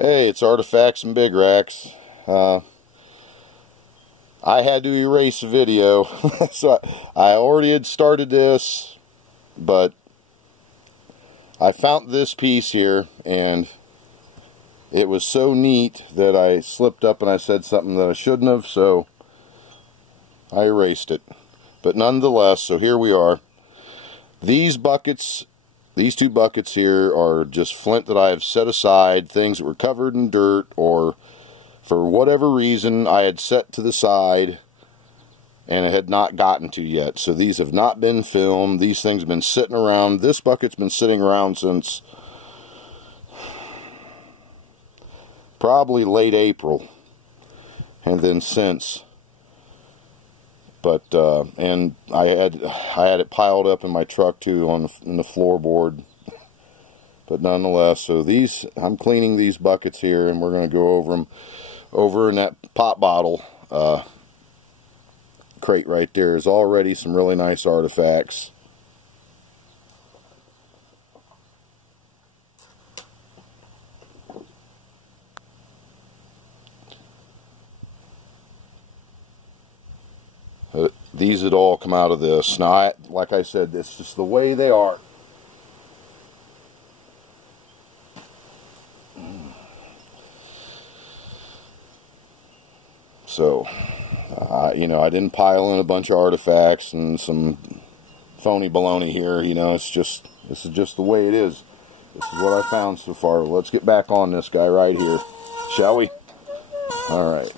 Hey, it's Artifacts and Big Racks. I had to erase a video, so I already had started this, but I found this piece here, and it was so neat that I slipped up and I said something that I shouldn't have, so I erased it. But nonetheless, so here we are. These buckets, these two buckets here are just flint that I have set aside, things that were covered in dirt or for whatever reason I had set to the side and it had not gotten to yet. So these have not been filmed. These things have been sitting around. This bucket's been sitting around since probably late April, and then since. But and I had it piled up in my truck too in the floorboard. But nonetheless, so these, I'm cleaning these buckets here, and we're going to go over them over in that pop bottle crate right there. Is already some really nice artifacts. These had all come out of this. Now, like I said, it's just the way they are. So, you know, I didn't pile in a bunch of artifacts and some phony baloney here. You know, this is just the way it is. This is what I found so far. Let's get back on this guy right here, shall we? All right.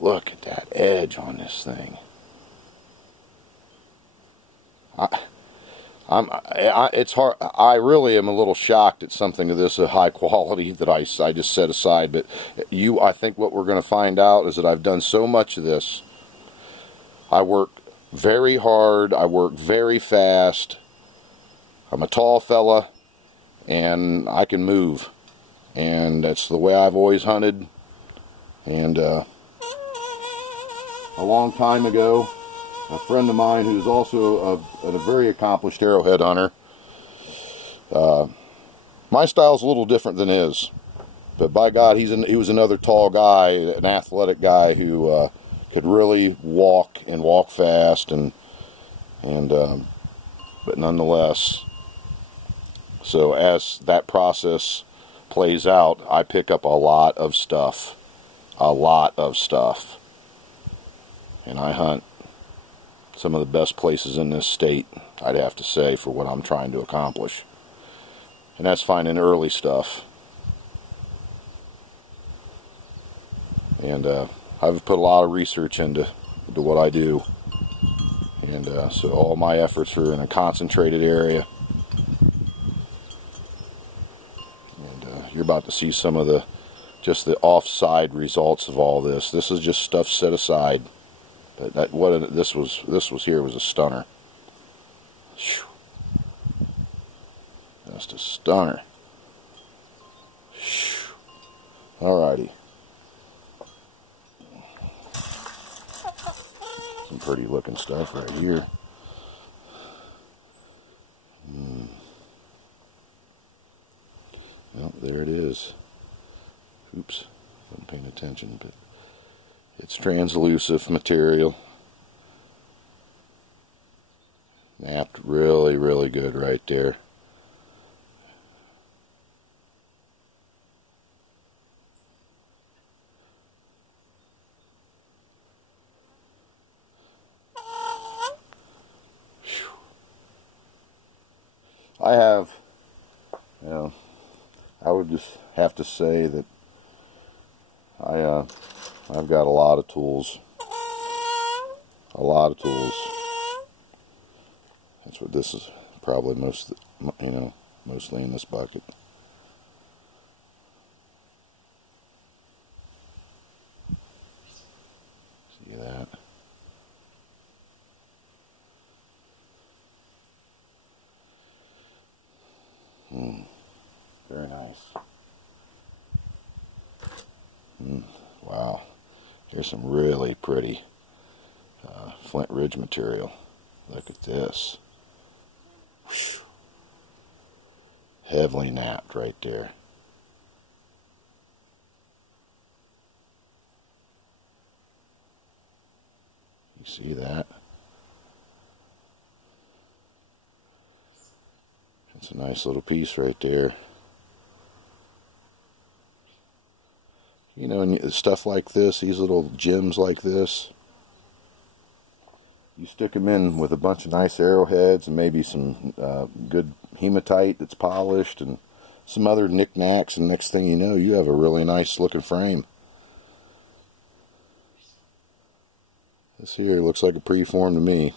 Look at that edge on this thing. It's hard. I really am a little shocked at something of this high quality that I just set aside. But I think what we're going to find out is that I've done so much of this. I work very hard. I work very fast. I'm a tall fella, and I can move. And that's the way I've always hunted. And a long time ago, a friend of mine who's also a very accomplished arrowhead hunter, my style's a little different than his, but by God, he was another tall guy, an athletic guy who could really walk and walk fast, but nonetheless, so as that process plays out, I pick up a lot of stuff, and I hunt some of the best places in this state, I'd have to say, for what I'm trying to accomplish. And that's finding early stuff. And I've put a lot of research into what I do. And so all my efforts are in a concentrated area. And you're about to see some of just the offside results of all this. This is just stuff set aside. But this was here was a stunner. Whew. Just a stunner. Whew. Alrighty. Some pretty looking stuff right here. Well, there it is. Oops, wasn't paying attention, but it's translucent material. Napped really, really good right there. Whew. I have, you know, I would just have to say that I've got a lot of tools. That's what this is. Probably mostly in this bucket. See that? Very nice. Wow. Here's some really pretty Flint Ridge material. Look at this. Whew. Heavily napped right there. You see that? It's a nice little piece right there. You know, and stuff like this, these little gems like this, you stick them in with a bunch of nice arrowheads and maybe some good hematite that's polished and some other knickknacks, and next thing you know, you have a really nice looking frame. This here looks like a preform to me.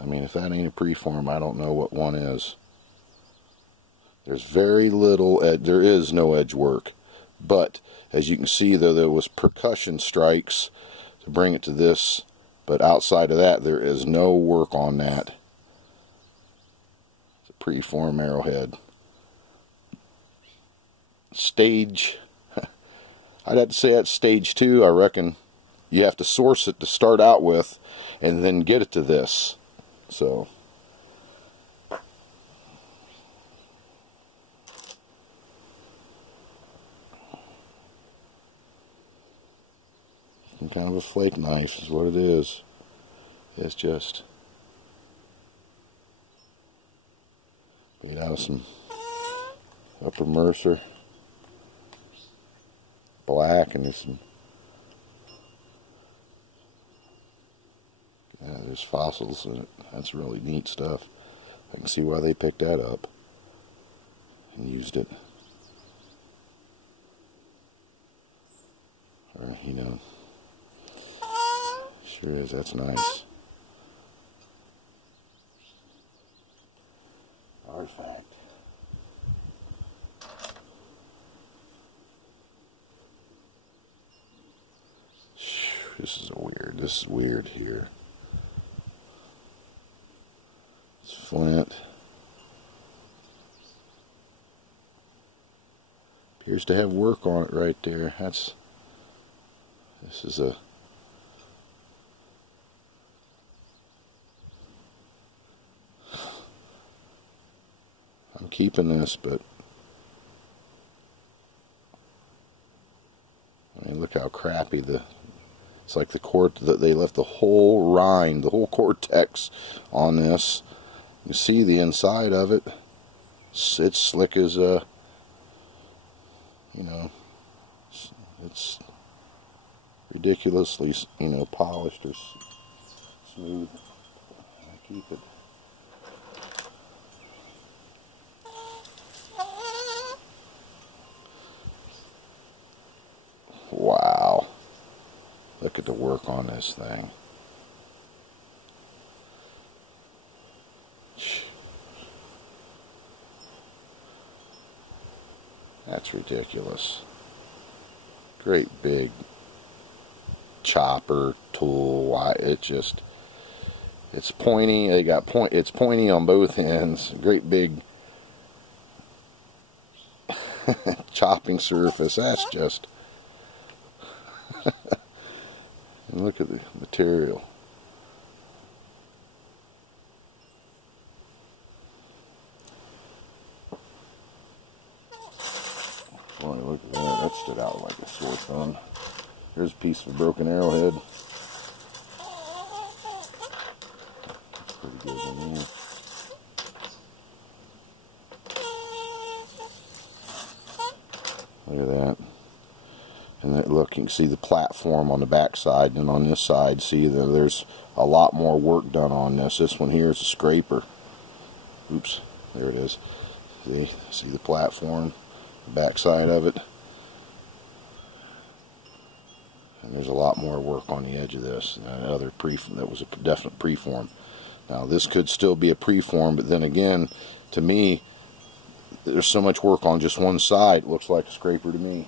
I mean, if that ain't a preform, I don't know what one is. There's very little, there is no edge work. But, as you can see, though, there was percussion strikes to bring it to this. But outside of that, there is no work on that. It's a preform arrowhead. Stage, I'd have to say that's stage 2. I reckon you have to source it to start out with and then get it to this. So some kind of a flake knife is what it is. It's just made out of some Upper Mercer black, and there's some there's fossils in it. That's really neat stuff. I can see why they picked that up and used it. Or, you know, sure is. That's nice. Artifact. This is weird here. It's Flint. Appears to have work on it right there. This is a I'm keeping this, but I mean, look how crappy it's like they left the whole rind, the whole cortex on this. You see the inside of it. It's slick as you know, it's ridiculously, you know, polished or smooth. I keep it. Wow. Look at the work on this thing. That's ridiculous. Great big chopper tool. It's pointy. It's pointy on both ends. Great big chopping surface. That's just and look at the material. Boy, look at that. That stood out like a sore thumb. Here's a piece of a broken arrowhead. That's pretty good in there. Look at that. And then, look, you can see the platform on the back side, and on this side, see that there's a lot more work done on this. This one here is a scraper. Oops, there it is. See the platform, the back side of it. And there's a lot more work on the edge of this. That other preform, that was a definite preform. Now this could still be a preform, but then again, to me, there's so much work on just one side. It looks like a scraper to me.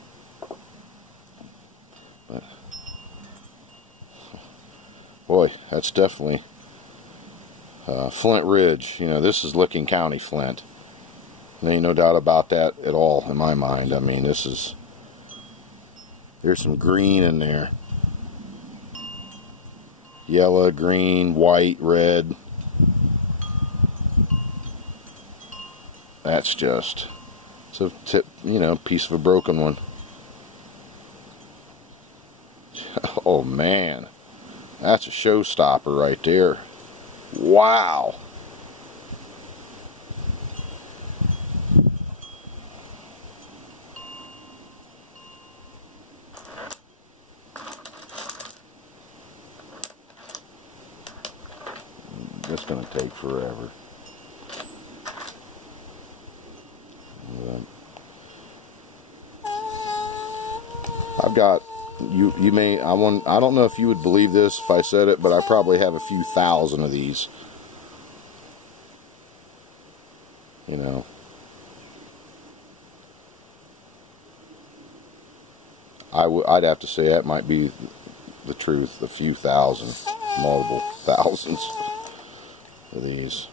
But, boy, that's definitely Flint Ridge. You know, this is Licking County Flint. There ain't no doubt about that at all in my mind. I mean, there's some green in there. Yellow, green, white, red. That's just, it's a tip, you know, piece of a broken one. Oh man, that's a showstopper right there. Wow. It's going to take forever. I've got, you may, I don't know if you would believe this if I said it, but I probably have a few thousand of these. You know. I'd have to say that might be the truth, a few thousand, multiple thousands of these.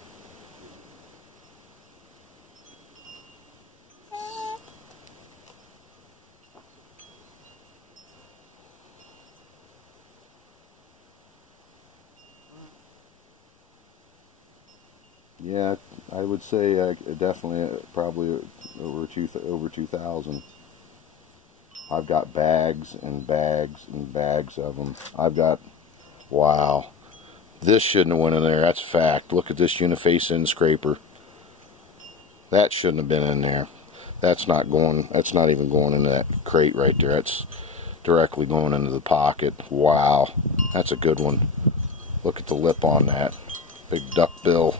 Yeah, I would say definitely probably over 2,000. I've got bags and bags and bags of them. I've got, wow, this shouldn't have went in there. That's a fact. Look at this uniface end scraper. That shouldn't have been in there. That's not going. That's not even going into that crate right there. That's directly going into the pocket. Wow, that's a good one. Look at the lip on that. Big duck bill.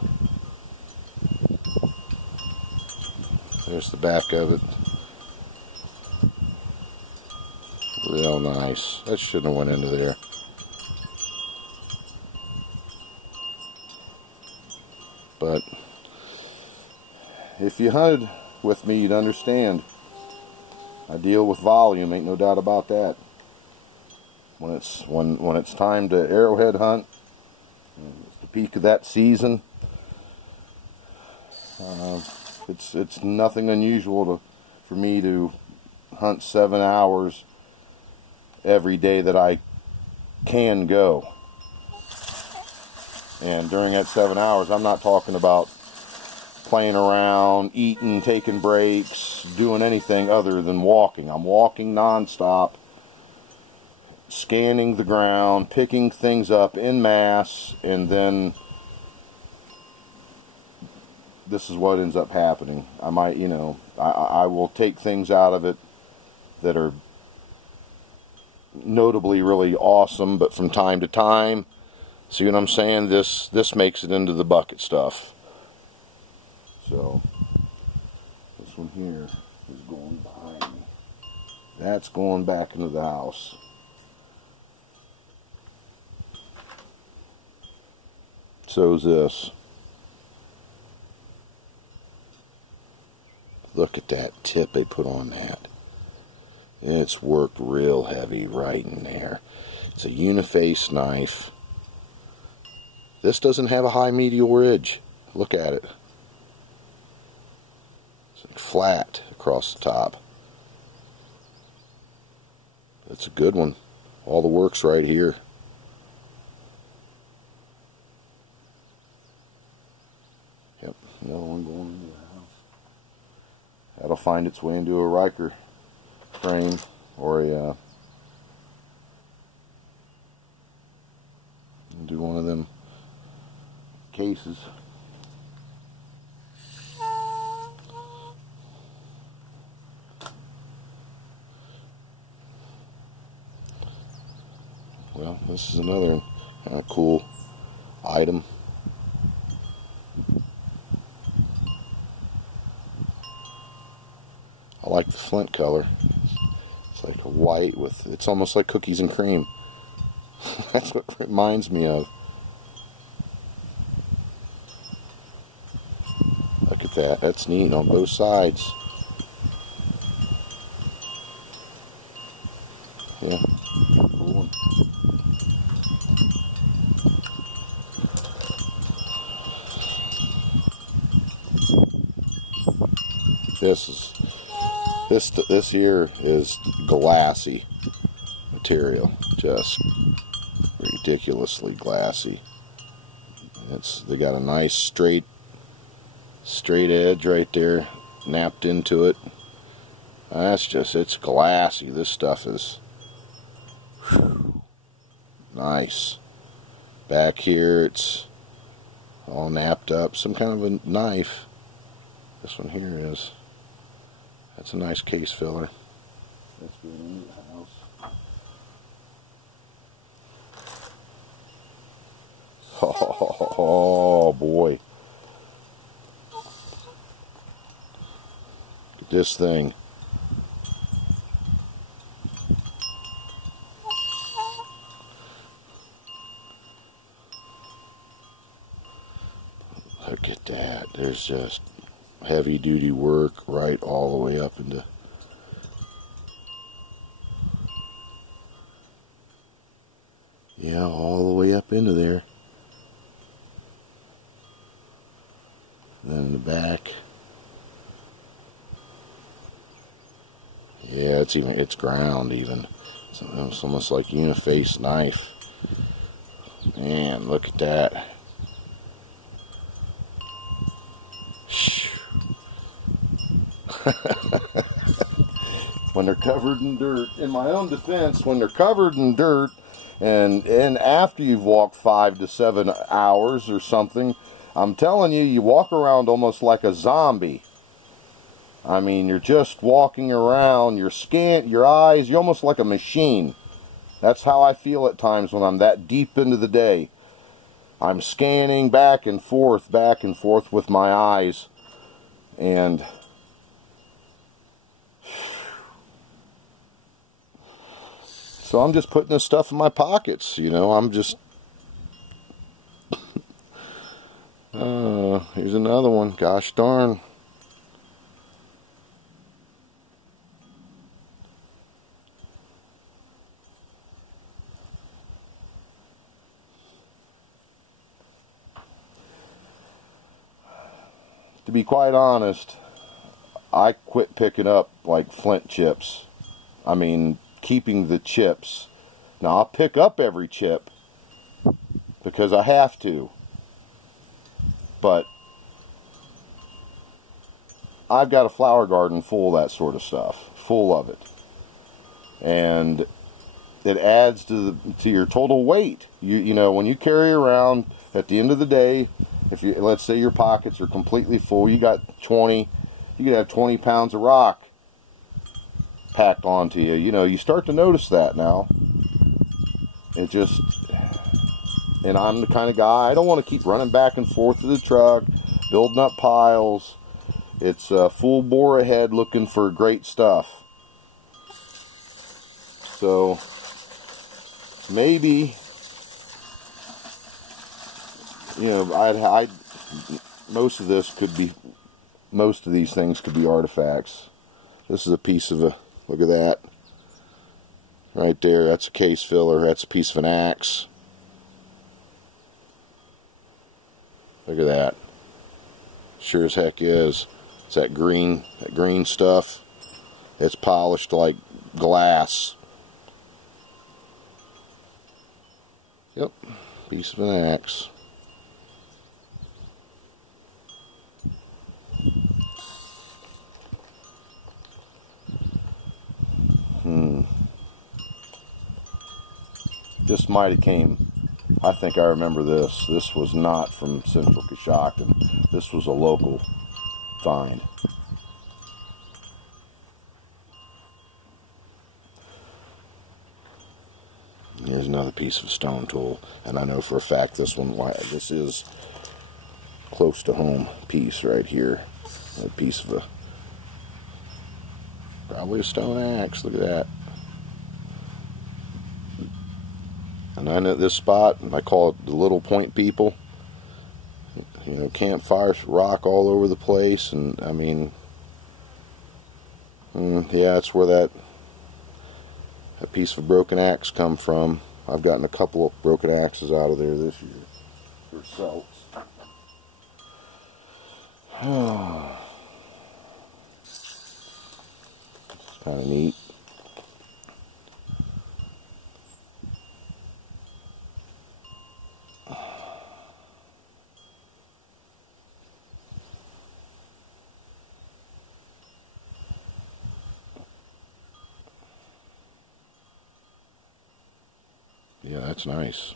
There's the back of it. Real nice. That shouldn't have went into there. But if you hunted with me, you'd understand. I deal with volume, ain't no doubt about that. When it's time to arrowhead hunt, it's the peak of that season. It's nothing unusual for me to hunt 7 hours every day that I can go. And during that 7 hours, I'm not talking about playing around, eating, taking breaks, doing anything other than walking. I'm walking nonstop, scanning the ground, picking things up en masse, and then this is what ends up happening. I might, you know, I will take things out of it that are notably really awesome, but from time to time, see what I'm saying, this makes it into the bucket stuff. So this one here is going behind me. That's going back into the house. So's this. Look at that tip they put on that. It's worked real heavy right in there. It's a uniface knife. This doesn't have a high medial ridge. Look at it. It's like flat across the top. It's a good one. All the work's right here. Yep, another one going into the house. That'll find its way into a Riker frame or a do one of them cases. Well, this is another kind of cool item. I like the Flint color. It's like a white with, it's almost like cookies and cream. That's what it reminds me of. Look at that. That's neat on both sides. Yeah. Cool one. This here is glassy material, just ridiculously glassy. They got a nice straight Straight edge right there, napped into it. That's just, it's glassy. This stuff is whew, nice. Back here it's all napped up. Some kind of a knife. This one here is. That's a nice case filler. That's good in the house. Oh boy. Look at this thing. Look at that. There's just heavy duty work right all the way up into. Yeah, all the way up into there. And then in the back. Yeah, it's ground even. It's almost like uniface knife. Man, look at that. When they're covered in dirt, in my own defense, when they're covered in dirt and after you've walked 5 to 7 hours or something, I'm telling you, you walk around almost like a zombie. I mean, you're just walking around, your eyes, you're almost like a machine. That's how I feel at times when I'm that deep into the day. I'm scanning back and forth with my eyes. And so I'm just putting this stuff in my pockets, you know. I'm just here's another one. Gosh darn. To be quite honest, I quit picking up like Flint chips. I mean, keeping the chips. Now, I'll pick up every chip because I have to. But I've got a flower garden full of that sort of stuff. Full of it. And it adds to your total weight. You know, when you carry around at the end of the day, if you, let's say your pockets are completely full, you got 20, you could have 20 pounds of rock packed onto you. You know, you start to notice that now. It just, and I'm the kind of guy, I don't want to keep running back and forth to the truck, building up piles. It's full bore ahead looking for great stuff. So, maybe, you know, most of this could be, most of these things could be artifacts. This is a piece of a, look at that. Right there, that's a case filler, that's a piece of an axe. Look at that. Sure as heck is. It's that green stuff. It's polished like glass. Yep, piece of an axe. This might have came, I think I remember this. This was not from Central Coshocton. This was a local find. Here's another piece of stone tool, and I know for a fact this is close to home piece right here. A piece of probably a stone axe. Look at that. And I know this spot, I call it the Little Point people. You know, campfires, rock all over the place, and I mean, yeah, that's where that piece of broken axe come from. I've gotten a couple of broken axes out of there this year for salts. It's kind of neat. that's nice.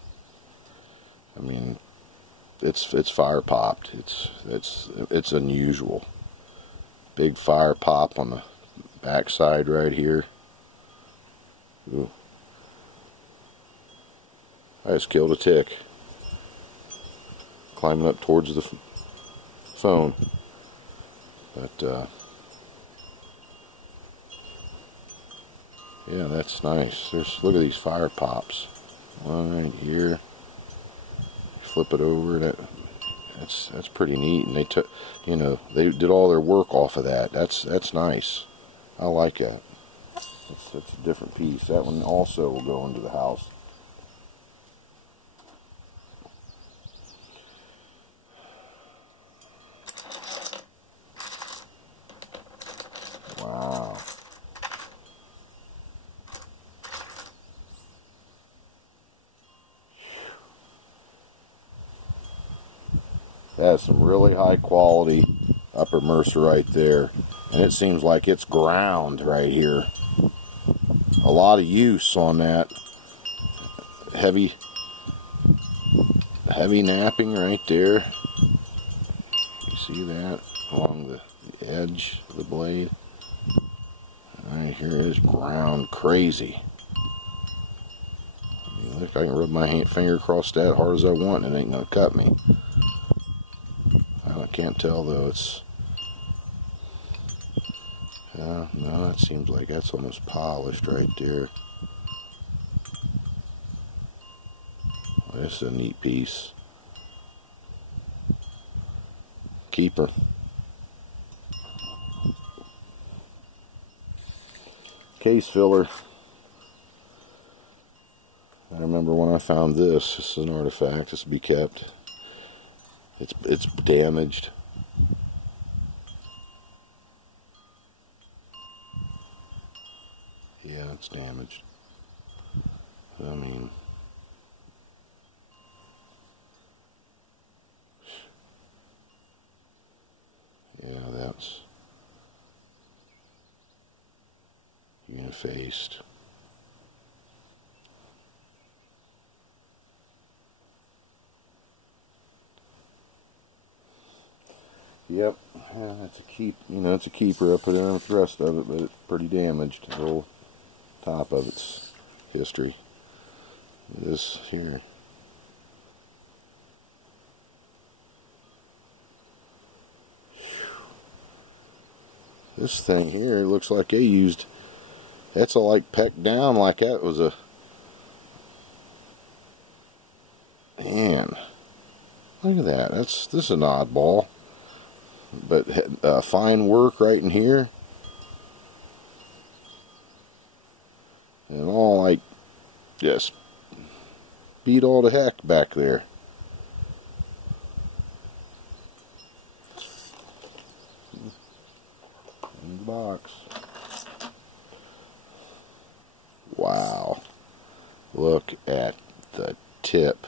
I mean, it's fire popped. It's unusual. Big fire pop on the backside right here. Ooh. I just killed a tick. Climbing up towards the phone. But yeah, that's nice. Look at these fire pops. One right here. Flip it over. That's pretty neat. And they took, you know, they did all their work off of that. That's nice. I like that. That's a different piece. That one also will go into the house. Wow. That's some really high quality upper mercerite there. And it seems like it's ground right here. A lot of use on that. Heavy napping right there. You see that along the edge of the blade? Right here is ground crazy. I mean, look, I can rub my finger across that as hard as I want and it ain't gonna cut me. I can't tell though. It's no, it seems like that's almost polished right there. Well, this is a neat piece. Keeper. Case filler. I remember when I found this. This is an artifact. This will be kept. It's damaged. Yeah, it's damaged. I mean, yeah, that's unifaced. Yep, yeah, that's a it's a keeper. I put it on with the rest of it, but it's pretty damaged. The whole top of its history. This here. This thing here looks like they used. That's a like pecked down like that was a. Man, look at that. This is an oddball. But fine work right in here. And all like just beat all the heck back there. In the box. Wow. Look at the tip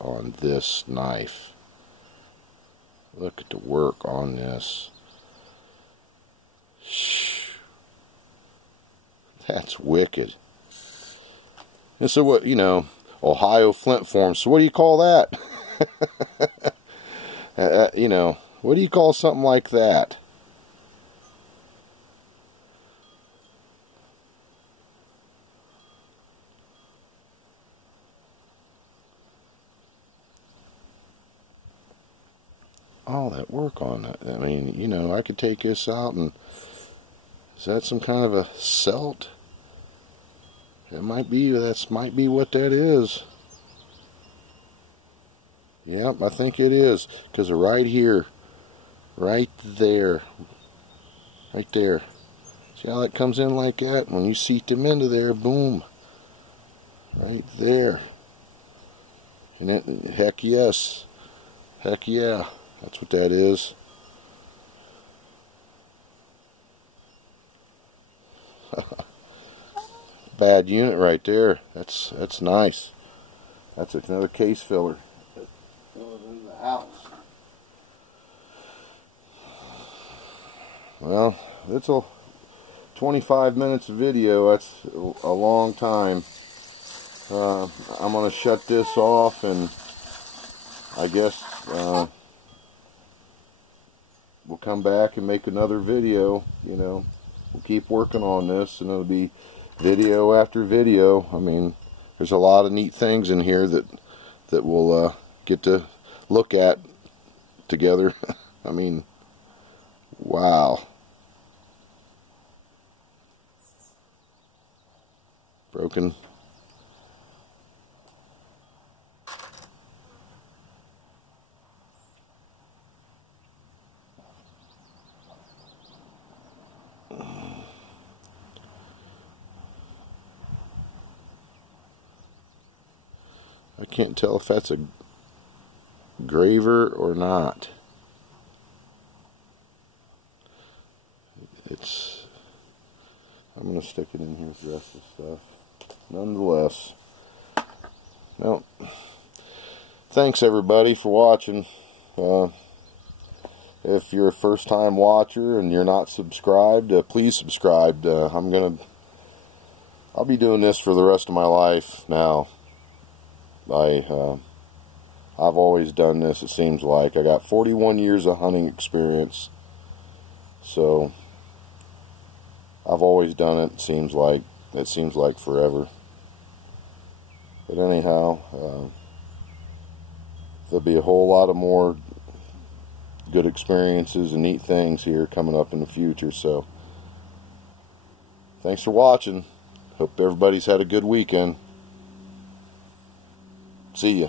on this knife. Look at the work on this. That's wicked. And so what, you know, Ohio Flint form. So what do you call that? You know, what do you call something like that? All that work on it. I mean, you know, I could take this out and is that some kind of a celt? It might be. Might be what that is. Yep, I think it is. Because right here, right there, see how that comes in like that? When you seat them into there, boom, right there. And it, heck yes, heck yeah. That's what that is. Bad unit right there. That's nice. That's another case filler. That goes in the house. Well, it's a 25 minutes of video. That's a long time. I'm going to shut this off, and I guess we'll come back and make another video. You know, we'll keep working on this, and it'll be video after video. I mean, there's a lot of neat things in here that we'll get to look at together. I mean, wow. Broken. I can't tell if that's a graver or not. I'm going to stick it in here with the rest of the stuff. Nonetheless, well, thanks everybody for watching. If you're a first time watcher and you're not subscribed, please subscribe. I'll be doing this for the rest of my life now. I've always done this, it seems like. I got 41 years of hunting experience, so I've always done it. It seems like forever. But anyhow, there'll be a whole lot of more good experiences and neat things here coming up in the future. So thanks for watching. Hope everybody's had a good weekend. See ya.